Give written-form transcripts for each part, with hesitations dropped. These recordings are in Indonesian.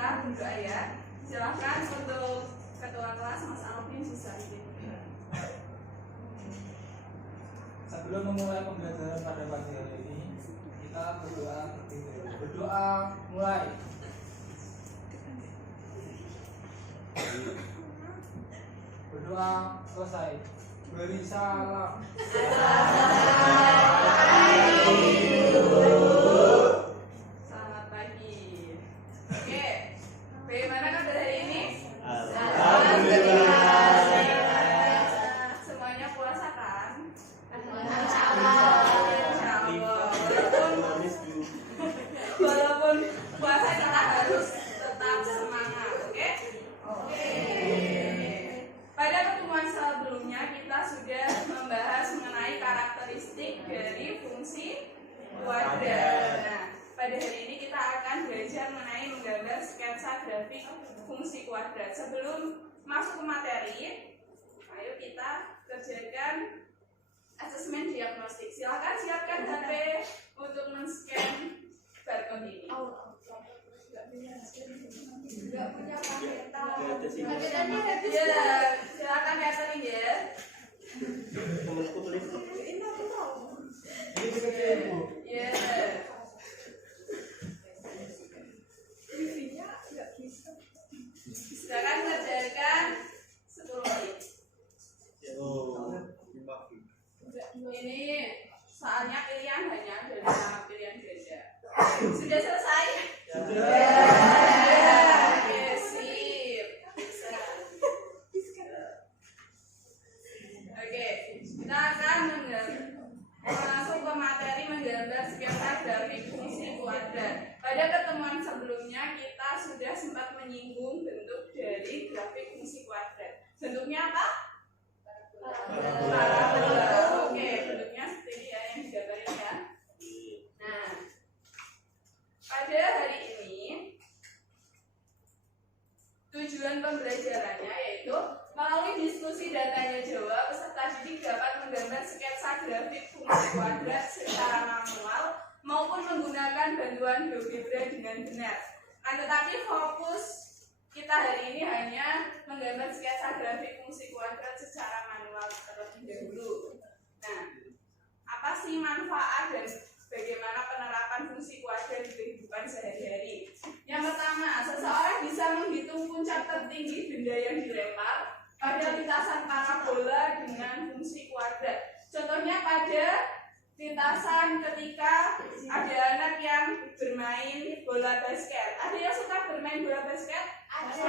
kita berdoa ya. Silahkan untuk ketua kelas Mas Alvin bisa dipimpin. Sebelum memulai pembelajaran pada pagi hari ini, kita berdoa terlebih dahulu. Berdoa mulai. Berdoa selesai. Beri salam. Selamat pagi. Oke, bagaimana kabar hari ini? Alhamdulillah. Semuanya puasa kan? Insya Allah. Walaupun puasa kita harus tetap semangat, oke? Pada pertemuan sebelumnya kita sudah membahas mengenai karakteristik dari fungsi kuadrat. Nah, pada hari ini kita akan belajar mengenai menggambar sketsa grafik fungsi kuadrat. Sebelum masuk ke materi, ayo kita kerjakan asesmen diagnostik. Silakan siapkan HP untuk men-scan barcode ini. Enggak punya peta. Ya, silakan catering ya. Ya. Silakan kerjakan 10 menit. Ini soalnya pilihan hanya ada 5 pilihan ganda. Sudah selesai? Oke, sip. Bisa. Oke, kita akan masuk ke materi menggambar sketsa grafik fungsi kuadrat. Pada pertemuan sebelumnya kita sudah sempat menyinggung bentuk dari grafik fungsi kuadrat. Bentuknya apa? Parabola. Oke, bentuknya seperti ini ya yang digambarin ya. Nah, pada hari ini tujuan pembelajarannya yaitu melalui diskusi dan tanya jawab peserta didik dapat menggambar sketsa grafik fungsi kuadrat secara manual maupun menggunakan bantuan GeoGebra dengan benar. Nah, tetapi fokus kita hari ini hanya menggambar sketsa grafik fungsi kuadrat secara manual terlebih dahulu. Nah, apa sih manfaat dan bagaimana penerapan fungsi kuadrat di kehidupan sehari-hari? Yang pertama, seseorang bisa menghitung puncak tertinggi benda yang dilempar pada lintasan parabola dengan fungsi kuadrat. Contohnya pada lintasan ketika ada anak yang bermain bola basket. Ada yang suka bermain bola basket? Ada.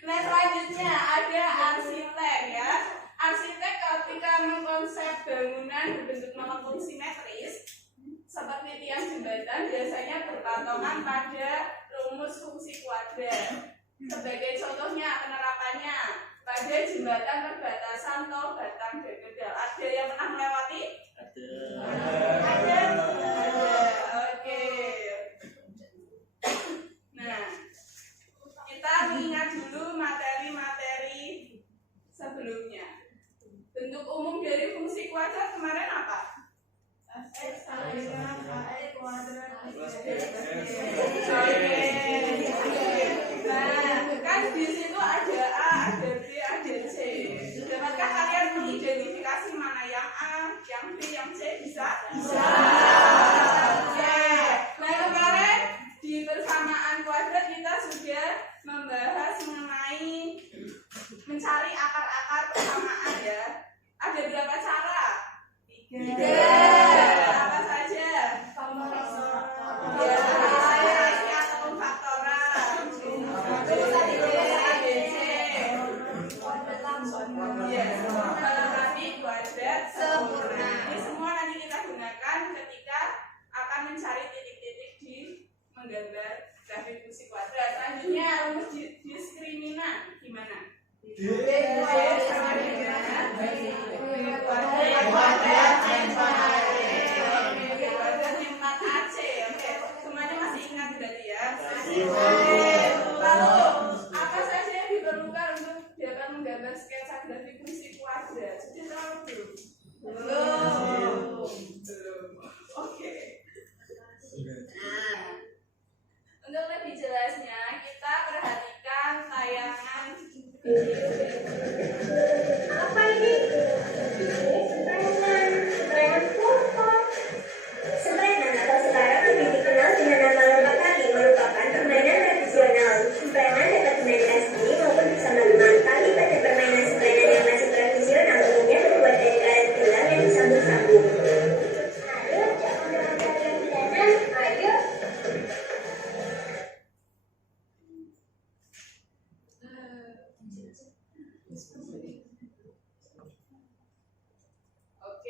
Nah, selanjutnya ada arsitek ya. Arsitek ketika mengkonsep bangunan berbentuk melengkung simetris seperti tiang jembatan biasanya berpatongan pada rumus fungsi kuadrat. Sebagai contohnya penerapannya pada jembatan perbatasan tol Batang dan Tegal. Ada yang pernah melewati? Ada. Oke. Nah, kita mengingat dulu materi-materi sebelumnya. Bentuk umum dari fungsi kuadrat kemarin apa? X sama dengan AX kuadrat. Nah, kan di situ ada A, ada B, ada C. Dapatkah kalian mengidentifikasi mana yang A, yang B, yang C? Bisa? Bisa. Nah, kemarin di persamaan kuadrat kita sudah membahas mengenai mencari akar-akar persamaan ya. Ada berapa cara? 3. Apa saja? Kuadrat sempurna. Ini semua nanti kita gunakan ketika akan mencari titik-titik di menggambar grafik fungsi kuadrat. Selanjutnya rumus diskriminan gimana? D sama dengan kuadrat yang 4AC. Oke, semuanya masih ingat berarti ya? Lalu apa saja yang diperlukan untuk dapat menggambar sketsa grafik fungsi kuadrat? Sudah tahu belum? Belum. Oke.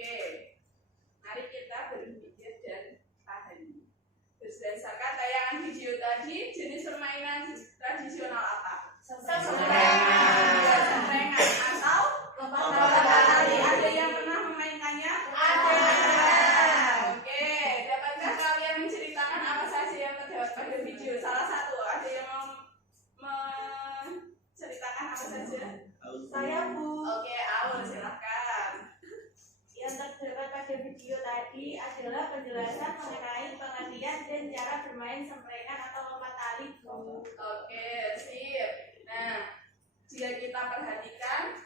Oke, mari kita berpikir dan pahami. Berdasarkan tayangan video tadi, jenis permainan tradisional apa? Semprengan atau lompat tali. Ada yang pernah memainkannya? Ada. Oke, dapatkah kalian menceritakan apa saja yang terdapat pada video? Salah satu, ada yang mau menceritakan apa saja? Saya, Bu. Oke, Aul, silahkan. Yang terdapat pada video tadi adalah penjelasan mengenai pengertian dan cara bermain semprengan atau lompat tali, Bu. Oke, sip. Nah, jika kita perhatikan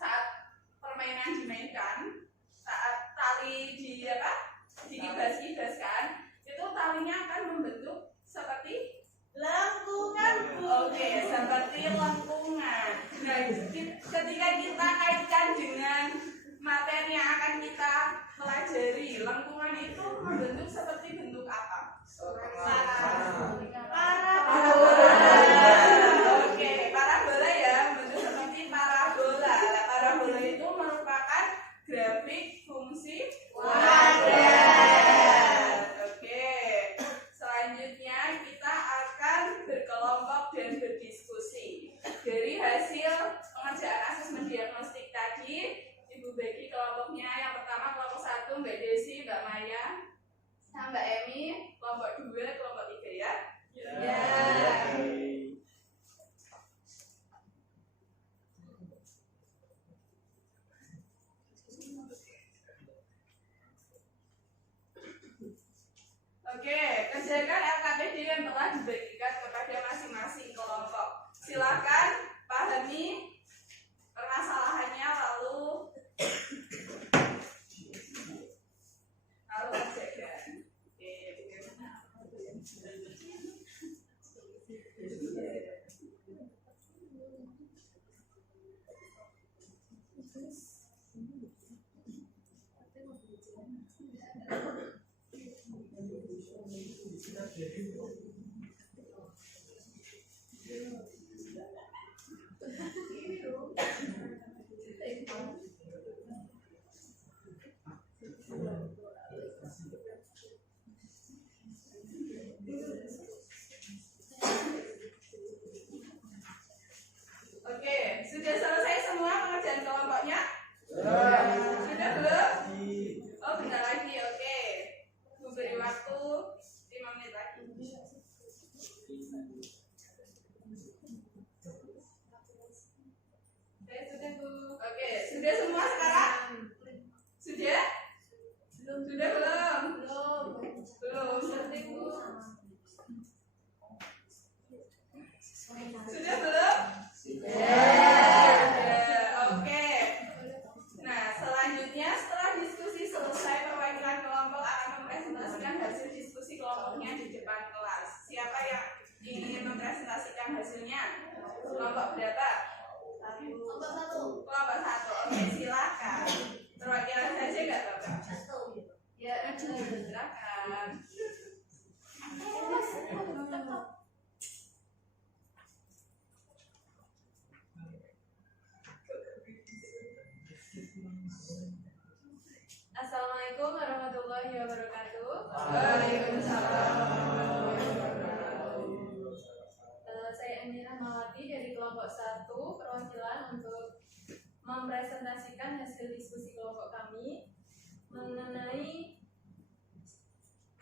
saat permainan dimainkan, saat tali dikibas-kibaskan, itu talinya akan membentuk seperti Lengkungan, Bu. oke, seperti lengkungan. Nah, ketika kita kaitkan dengan materi yang akan kita pelajari, lengkungan itu membentuk seperti bentuk apa? Oke, parabola ya, membentuk seperti parabola. Nah, parabola itu merupakan grafik fungsi kuadrat. Oke, selanjutnya kita akan berkelompok dan berdiskusi. Dari hasil pengerjaan asesmen diagnostik tadi, Ibu bagi kelompoknya. Yang pertama kelompok 1 Mbak Desi, Mbak Maya, sama Mbak Emi. Kelompok 2, kelompok 3 ya. Ya. Oke, kerjakan LKPD yang telah dibagikan kepada masing-masing kelompok. Silakan pahami permasalahannya lalu kerjakan. Oke, sudah selesai semua pengerjaan kelompoknya? Sudah belum? Oh, bentar lagi, oke. Bu beri waktu 5 menit lagi. Oke, sudah Bu. Oke, sudah semua sekarang? Sudah? Belum. Sudah belum? Belum. Seperti Bu. Sudah belum? Oke. Nah, selanjutnya setelah diskusi selesai, perwakilan kelompok akan mempresentasikan hasil diskusi kelompoknya di depan kelas. Siapa yang ingin mempresentasikan hasilnya? Kelompok berapa? Kelompok 1. Oke, silakan. Perwakilan saja nggak Bapak? Ya, silakan. Assalamualaikum warahmatullahi wabarakatuh. Waalaikumsalam warahmatullahi wabarakatuh. Saya Emira Mawati dari kelompok 1, perwakilan untuk mempresentasikan hasil diskusi kelompok kami mengenai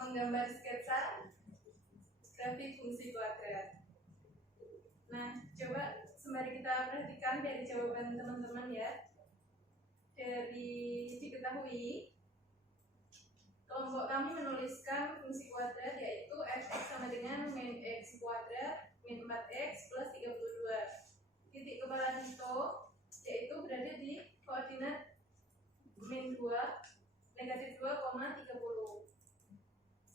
menggambar sketsa grafik fungsi kuadrat. Nah, coba sembari kita perhatikan dari jawaban teman-teman ya. Dari diketahui, kelompok kami menuliskan fungsi kuadrat yaitu fx sama dengan min x kuadrat min 4x plus 32. Titik kepala Tito yaitu berada di koordinat min 2, negatif 2,30.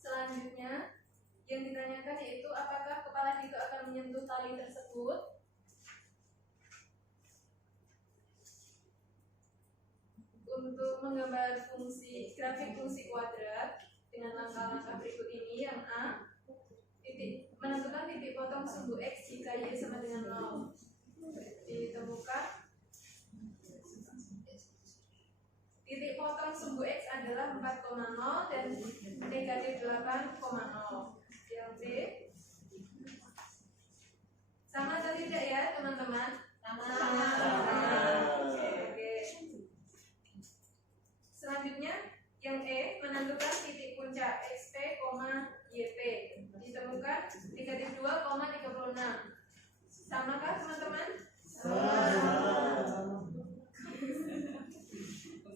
Selanjutnya, yang ditanyakan yaitu apakah kepala Tito akan menyentuh tali tersebut. Untuk menggambar grafik fungsi kuadrat dengan langkah-langkah berikut ini. Yang A, menentukan titik potong sumbu X jika Y sama dengan 0. Ditemukan titik titik potong sumbu X adalah 4,0 dan negatif 8,0. Yang B sama atau tidak ya teman-teman? Sama. Oke. Selanjutnya yang E menentukan titik puncak XP, YP ditemukan negatif 2,36. Samakah teman-teman?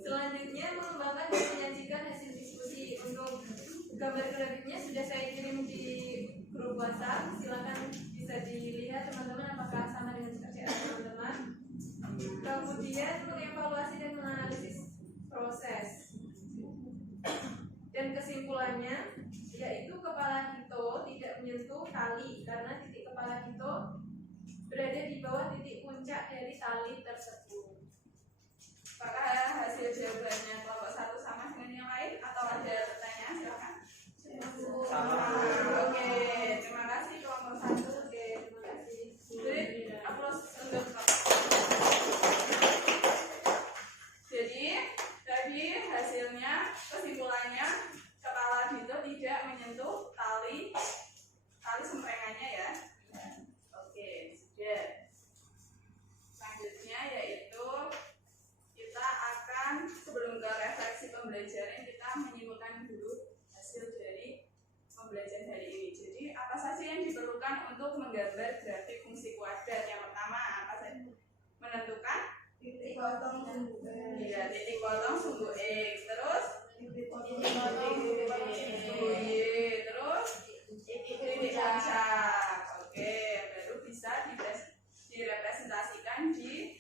Selanjutnya mengembangkan dan menyajikan hasil diskusi. Untuk gambar grafiknya sudah saya kirim di grup WhatsApp. Silakan bisa dilihat teman-teman apakah sama dengan pekerjaan teman-teman. Kemudian mengevaluasi dan menganalisis proses. Dan kesimpulannya yaitu kepala Hito tidak menyentuh tali karena titik kepala Hito berada di bawah titik puncak dari tali tersebut. Apakah hasil jawabannya kelompok 1 sama dengan yang lain atau ada pertanyaan? Silakan. Sama. Oke, terima kasih kelompok 1. Oke, terima kasih. Beri aplaus untuk kelompok 1. Jadi tadi hasilnya, kesimpulannya kepala Dito tidak menyentuh tali semprengannya ya. Oke, sudah. Selanjutnya yaitu kita akan sebelum ke refleksi pembelajaran kita menyimpulkan dulu hasil dari pembelajaran hari ini. Jadi apa saja yang diperlukan untuk menggambar grafik fungsi kuadrat? Yang pertama apa saja? Menentukan Titik potong sumbu X. iya, titik potong sumbu X. Terus Titik potong sumbu Y. Terus titik puncak. Oke, baru bisa direpresentasikan di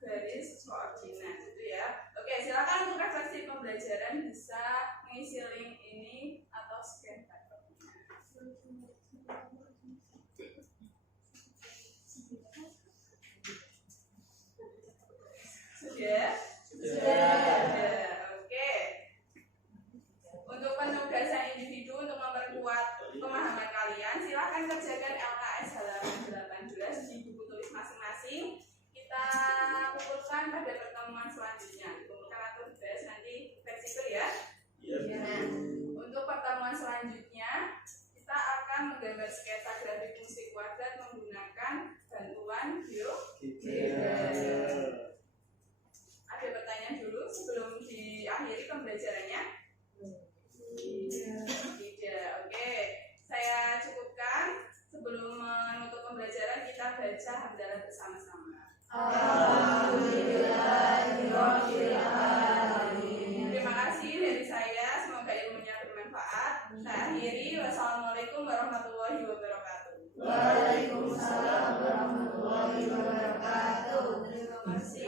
garis koordinat gitu ya. Oke, silakan untuk refleksi pembelajaran bisa mengisi link ini atau scan barcode-nya. Sudah? Sudah. Oke. Untuk penugasan individu untuk memperkuat pemahaman kalian, silakan kerjakan LKS halaman 18 di buku tulis masing-masing. Kita kumpulkan pada pertemuan selanjutnya. Dikumpulkan atau dibahas nanti fleksibel ya. Nah, untuk pertemuan selanjutnya kita akan menggambar sketsa grafik fungsi kuadrat menggunakan bantuan GeoGebra. Ada pertanyaan dulu sebelum diakhiri pembelajarannya? Tidak. Oke, saya cukupkan. Sebelum menutup pembelajaran kita baca hamdalah bersama-sama. Terima kasih dari saya, semoga ilmunya bermanfaat. Saya akhiri, wassalamualaikum warahmatullahi wabarakatuh. Waalaikumsalam warahmatullahi wabarakatuh. Terima kasih.